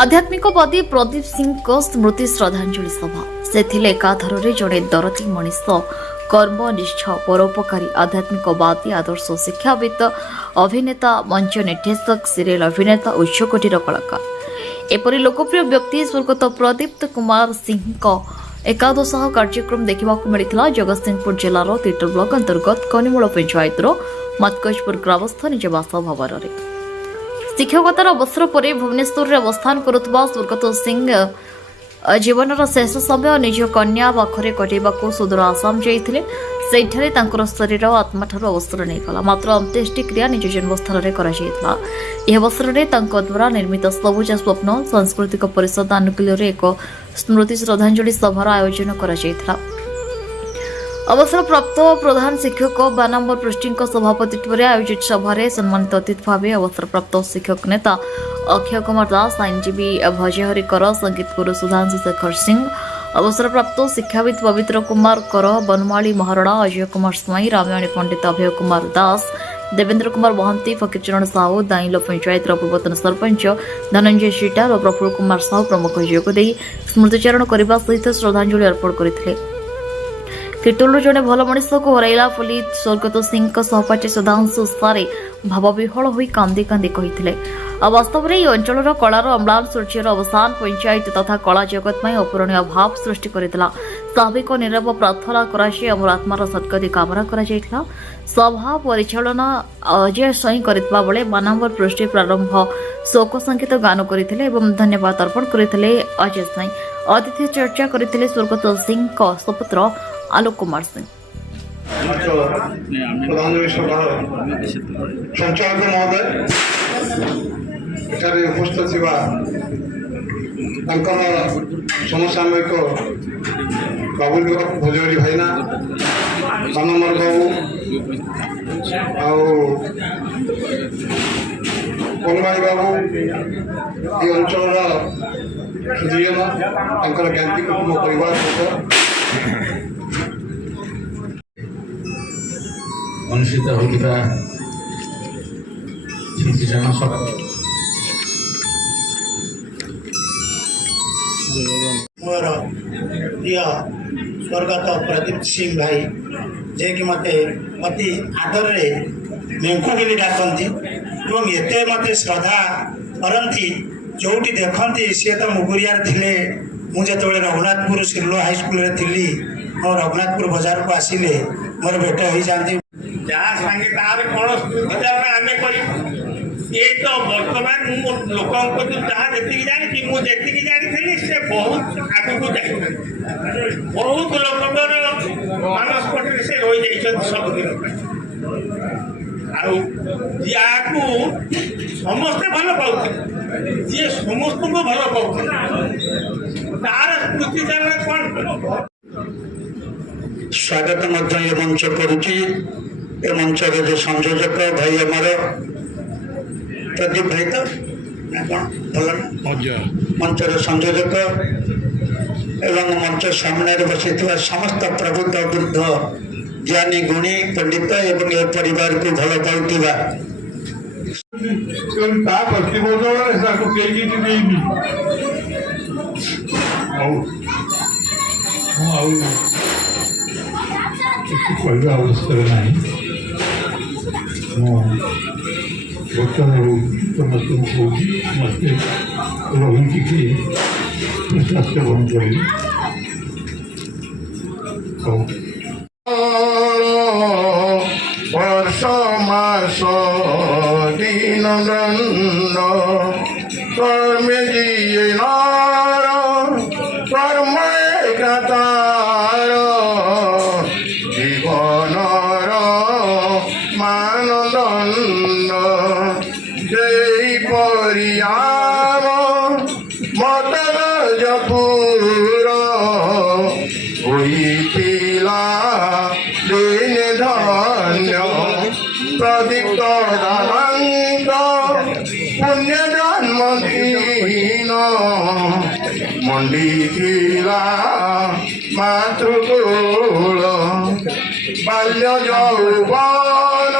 आध्यात्मिकवादी प्रदीप सिंह स्मृति श्रद्धांजलि सभा से एकाधारे जड़े दरदी मनीष कर्मनिष्ठ परोपकारी आध्यात्मिकवादी आदर्श शिक्षाविद अभिनेता मंच निर्देशक सीरियल अभिनेता उच्चकोटीर कलाकार एपरी लोकप्रिय व्यक्ति स्वर्गत प्रदीप्त कुमार सिंह एकादश कार्यक्रम देखा मिलता जगतसिंहपुर जिलार तीटर ब्लॉक अंतर्गत कनिमूल पंचायतर मतकजपुर ग्रामस्थ निज बासभवन शिक्षकतार अवसर पर भुवनेश्वर अवस्थान करुवा स्वर्गत सिंह जीवन शेष समय निज कन्या पाखरे कटेबा सुदूर आसाम जाइए शरीर आत्मा ठार अवसर नहीं मात्र अंत्येष्टि क्रिया निज जन्मस्थल में अवसर में द्वारा निर्मित सबुज स्वप्न सांस्कृतिक परिषद आनुकूल्य एक स्मृति श्रद्धांजलि सभार आयोजन कर अवसर प्राप्त प्रधान शिक्षक बानाम्बर पृष्टि सभापतित्व आयोजित सभारे सम्मानित अतिथि भाव अवसर प्राप्त शिक्षक नेता अक्षय कुमार दास आईनजीवी भजहरी कर संगीत गुरु सुधांशु शेखर सिंह अवसर प्राप्त शिक्षाविद पवित्र कुमार कर बनमाली महारणा अजय कुमार स्वाई रामायणी पंडित अभय कुमार दास देवेंद्र कुमार महंती फकीरचरण साहू दाइल पंचायत पूर्वतन सरपंच धनंजय सीटार और प्रफुल्ल कुमार साहू प्रमुख योगदे स्मृतिचारण करने सहित श्रद्धांजलि अर्पण करते कीर्तन जड़े भल मनीष को हरैला बोली स्वर्गत सिंह सहपाठी सुधांशु सारे भावविहल हो कांदी कांदी कही वास्तव में अंचल कलार अम्लान सूर्यर अवसान पंचायत तथा कला जगत में अपूरणीय भाव सृष्टि करता स्वाभाविक नीरव प्रार्थना कराई आम आत्मार सद्गति कामना कर सभा परिचालना अजय सही करथिबा बेले बानाम्बर पृष्टि प्रारंभ शोक संगीत गान करथिले एवं धन्यवाद अर्पण करथिले अजय सही अतिथि चर्चा करथिले स्वर्गत सिंह सुपुत्र आलोक कुमार सिंह संचालक महोदय उपस्थित समसामयिक बाबुल भजहरी भाईना बानम्बर बाबू बनमाली बाबू ये अंचल जीवन ज्ञाति कुटुंब परिवार अनुष्ठित होता स्मृतिचारण सभा मोर प्रिय स्वर्गत प्रदीप सिंह भाई जे कि मते अति आदर मेघू बोली डाकती एत मत श्रद्धा करती जोटी देखती सी तो मुगुरिया थे मुझे रघुनाथपुर सिरलो हाईस्कल थी और रघुनाथपुर बाजार को आसिले मोर भेट हो जाती जहाँ सांगे तार कौन आम ये तो बर्तमान लोक जहाँ जी जानी मुझे जानी से बहुत आगू जा बहुत लोकर मानसपट से रही जा सबुदिन आको समस्ते भल पाते जी समस्त को भल पाते तार स्मृतिचारण कौन स्वागत मंच करुच्ची ए मंचर जो संयोजक भाई आमर प्रदीप भाई तो भल मंचर संयोजक एवं मंच सामने बसी समस्त प्रबुद्ध बुद्ध ज्ञानी गुणी पंडित एवं ए परिवार को भल पाउथिबा कहवा अवस्था ना बर्तमान समस्त समस्ते रही स्वास्थ्य ग्रहण कर वर्ष मास दिन दंड कर्मे जिये नार कर्म जीवनर मानदंड जय परियाम मतराजपुर होइथिला दिन धन्य प्रदीप्त दानंद पुण्य जन्मदिन मंडिथिला मातृकुल बाल्य यौवन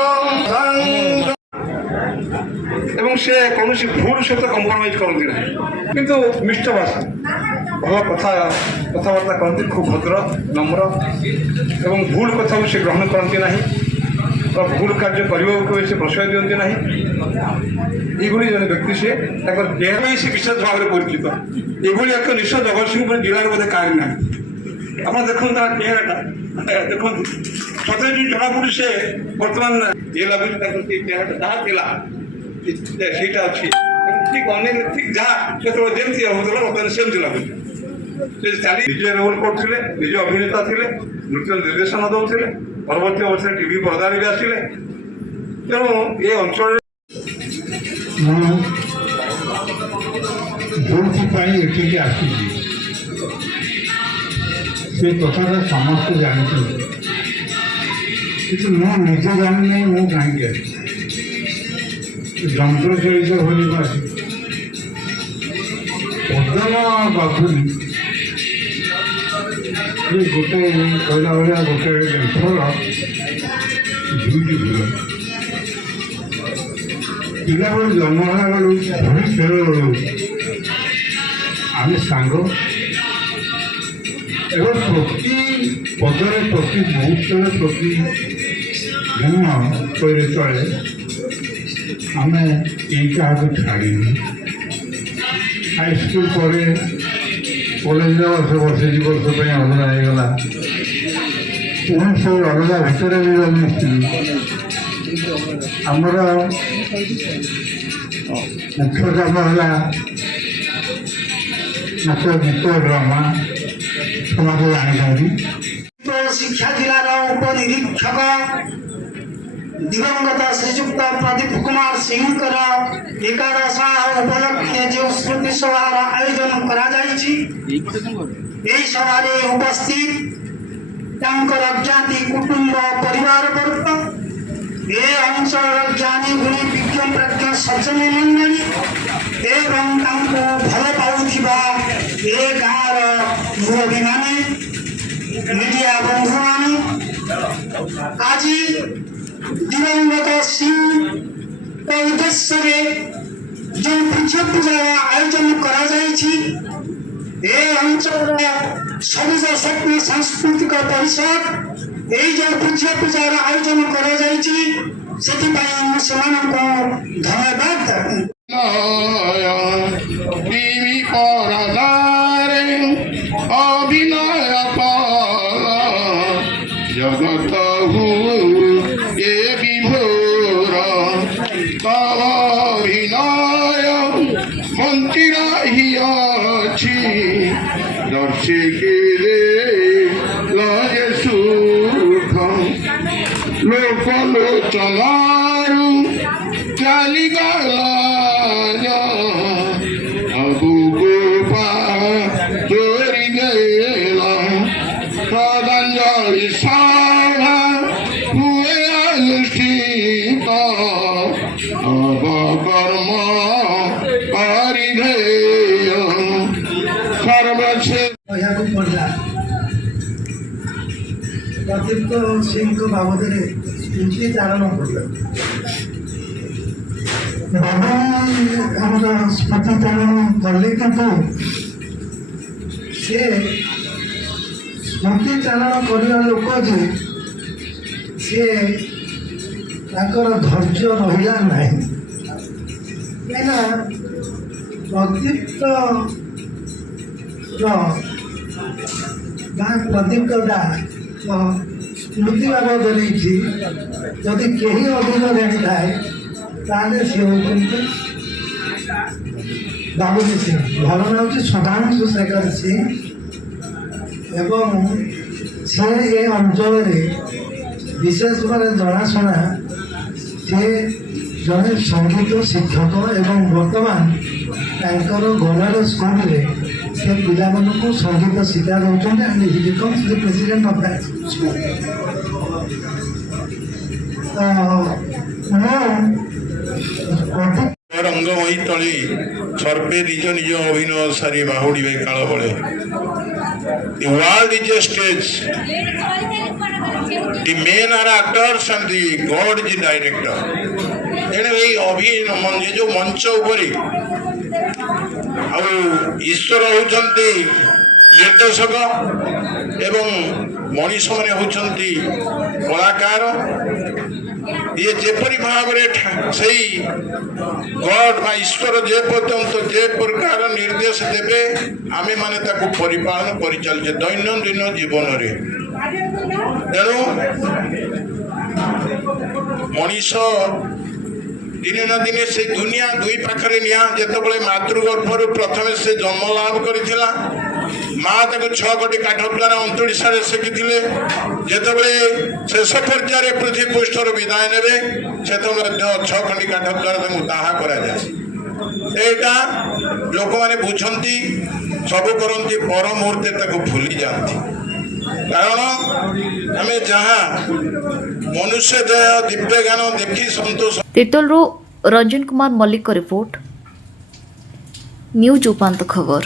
এবং से कौन भूल सहित कंप्रोमाइज करती ना किंतु मिष्ट भाषा भल कथबार्ता करती खूब भद्र नम्र एवं भूल कथा को से ग्रहण करती ना भूल कार्य करने से प्रश्रय दिखती ना ये जन व्यक्ति से देह से विशेष भाव में परिचित ये एक निश्चय जगतसिंहपुर जिले में बोधे कहीं ना आप देखते चेहराटा देखो सतरे जो जना पड़ी से बर्तमान ये लगुच चेहराटा जहाँ ସେଇଟା ଅଛି ଠିକ ଅନେକ ଠିକ ଯାହା ସେତେବେଳେ ଯେମିତି ହେଉଥିଲା ବର୍ତ୍ତମାନ ସେମିତି ଲାଗୁଛି ସେ ଚାଲି ନିଜେ ରୋଲ କରୁଥିଲେ ନିଜେ ଅଭିନେତା ଥିଲେ ନୃତ୍ୟ ନିର୍ଦ୍ଦେଶନା ଦେଉଥିଲେ ପରବର୍ତ୍ତୀ ଅବସ୍ଥାରେ ଟିଭି ପର୍ଦ୍ଦାରେ ବି ଆସିଲେ ତେଣୁ ଏ ଅଞ୍ଚଳରେ ମୁଁ ଯୋଉଥିପାଇଁ ଏଠିକି ଆସିଛି ସେ କଥାଟା ସମସ୍ତେ ଜାଣିଛନ୍ତି କିନ୍ତୁ ମୁଁ ନିଜେ ଜାଣିନାହିଁ ମୁଁ କାହିଁକି ଆସିଛି ଯନ୍ତ୍ର ଚାଳିତ ହୋଇବା ପଦନ ବାବୁନି ଗୋଟେ କହିଲା ଭଳିଆ ଗୋଟେ ଯନ୍ତ୍ରର ଦୁଇଟି ଭିଡ଼ ପିଲାବେଳେ ଜନ୍ମ ହେଲା ବେଳୁ ଧରି ଖେଳ ବେଳୁ ଆମେ ସାଙ୍ଗ ଏବଂ ପ୍ରତି ପଦରେ ପ୍ରତି ମୁହୂର୍ତ୍ତରେ ପ୍ରତି ଦିନ କହିଲେ ଚଳେ ଆମେ ଏଇ କାହାକୁ ଛାଡ଼ିନୁ ହାଇସ୍କୁଲ ପରେ କଲେଜରେ ବର୍ଷ ଦୁଇ ବର୍ଷ ପାଇଁ ଅଲଗା ହେଇଗଲା ପୁଣି ସବୁ ଅଲଗା ଭିତରେ ବି ମିଶିଲୁ ଆମର ମୁଖ୍ୟ କାମ ହେଲା ନାଚ ଗୀତ ଡ୍ରାମା ସମସ୍ତେ ଜାଣିଛନ୍ତି ଶିକ୍ଷା ଜିଲ୍ଲାର ଉପନିରୀକ୍ଷକ दिवंगत श्रीजुक्त प्रदीप कुमार सिंह एकादश उपलक्षे जो स्मृति सभार आयोजन करा उपस्थित ज्ञाति कुटुंब परिवार वर्ग ए अंचल ज्ञानी गुणी विज्ञ प्रज्ञ सज्जन मंडली एवं भल पाउथिबा ए गाँवर मुरबी माने मीडिया बंधु माने आज दिवंगत सिंह उद्देश्य जो पृथ्वी पूजार आयोजन करा अंचल सबुज शक्ति सांस्कृतिक परिषद ये जो पृथ्वी पूजार आयोजन करा धन्यवाद टीवी परदारे अभिनय जगत ये विभोर तव अभिनय मंदिर ही अच्छी दर्शिकिले लजे सुख लोकलोचनारू चाली गला अबू गोपा चोरी गेला श्रद्धांजलि सभा हुए अनुष्ठित अवकर्म परिधेय सर्वक्षे पड़ा प्रदीप सिंह बाबद स्मृति चारण पड़ा बाबा स्मृति चारण कले किंतु से स्मृति चारण करने लोक जे सी धैर्य रहा ना कहीं प्रदीप स्मृति बाबद जदि कहीं अधिक जानी थाए सी होती बाबुजी सिंह भल ना हूँ सुधांशु शेखर सिंह एवं से ए अंचल विशेष भाव जनाशुना से जड़े संगीत शिक्षक एवं बर्तमान गलार स्कूल से पिला संगीत शिक्षा दौरान and he becomes the president of that school रंगमयी तली सर्वे निज निज अभिनय सारी बाहुड़ी काल बड़े The world is a stage. The men are actors and the God is the director. ତେଣୁ ଏଇ ଏ ଯେଉଁ ମଞ୍ଚ ଉପରେ ଆଉ ଈଶ୍ୱର ହେଉଛନ୍ତି ନିର୍ଦ୍ଦେଶକ ଏବଂ ମଣିଷମାନେ ହେଉଛନ୍ତି କଳାକାର। ଇଏ ଯେପରି ଭାବରେ ସେଇ ଗଡ୍ ବା ଈଶ୍ୱର ଯେ ପର୍ଯ୍ୟନ୍ତ ଯେ ପ୍ରକାର ନିର୍ଦ୍ଦେଶ ଦେବେ ଆମେମାନେ ତାକୁ ପରିପାଳନ କରିଚାଲିଛେ ଦୈନନ୍ଦିନ ଜୀବନରେ। ତେଣୁ ମଣିଷ ଦିନେ ନା ଦିନେ ସେ ଦୁନିଆ ଦୁଇ ପାଖରେ ନିଆଁ। ଯେତେବେଳେ ମାତୃଗର୍ଭରୁ ପ୍ରଥମେ ସେ ଜନ୍ମ ଲାଭ କରିଥିଲା, ମା ତାକୁ 6 ଗୋଟି କାଠ ଦ୍ୱାରା ଅନ୍ତଡ଼ିଶାରେ ସେକିଥିଲେ। ଯେତେବେଳେ ଶେଷ ପର୍ଯ୍ୟାୟରେ ପୃଥିବୀ ପୃଷ୍ଠରୁ ବିଦାୟ ନେବେ, ସେତେବେଳେ ମଧ୍ୟ 6 ଖଣ୍ଡି କାଠ ଦ୍ୱାରା ତାଙ୍କୁ ଦାହ କରାଯାଏ। ଏଇଟା ଲୋକମାନେ ବୁଝନ୍ତି, ସବୁ କରନ୍ତି, ପର ମୁହୂର୍ତ୍ତେ ତାକୁ ଭୁଲି ଯାଆନ୍ତି। କାରଣ ଆମେ ଯାହା ମନୁଷ୍ୟ ଦେହ ଦିବ୍ୟ ଜ୍ଞାନ ଦେଖି ସନ୍ତୋଷ। ତିର୍ତ୍ତୋଲରୁ ରଞ୍ଜନ କୁମାର ମଲ୍ଲିକଙ୍କ ରିପୋର୍ଟ, ନ୍ୟୁଜ୍ ଉପାନ୍ତ ଖବର।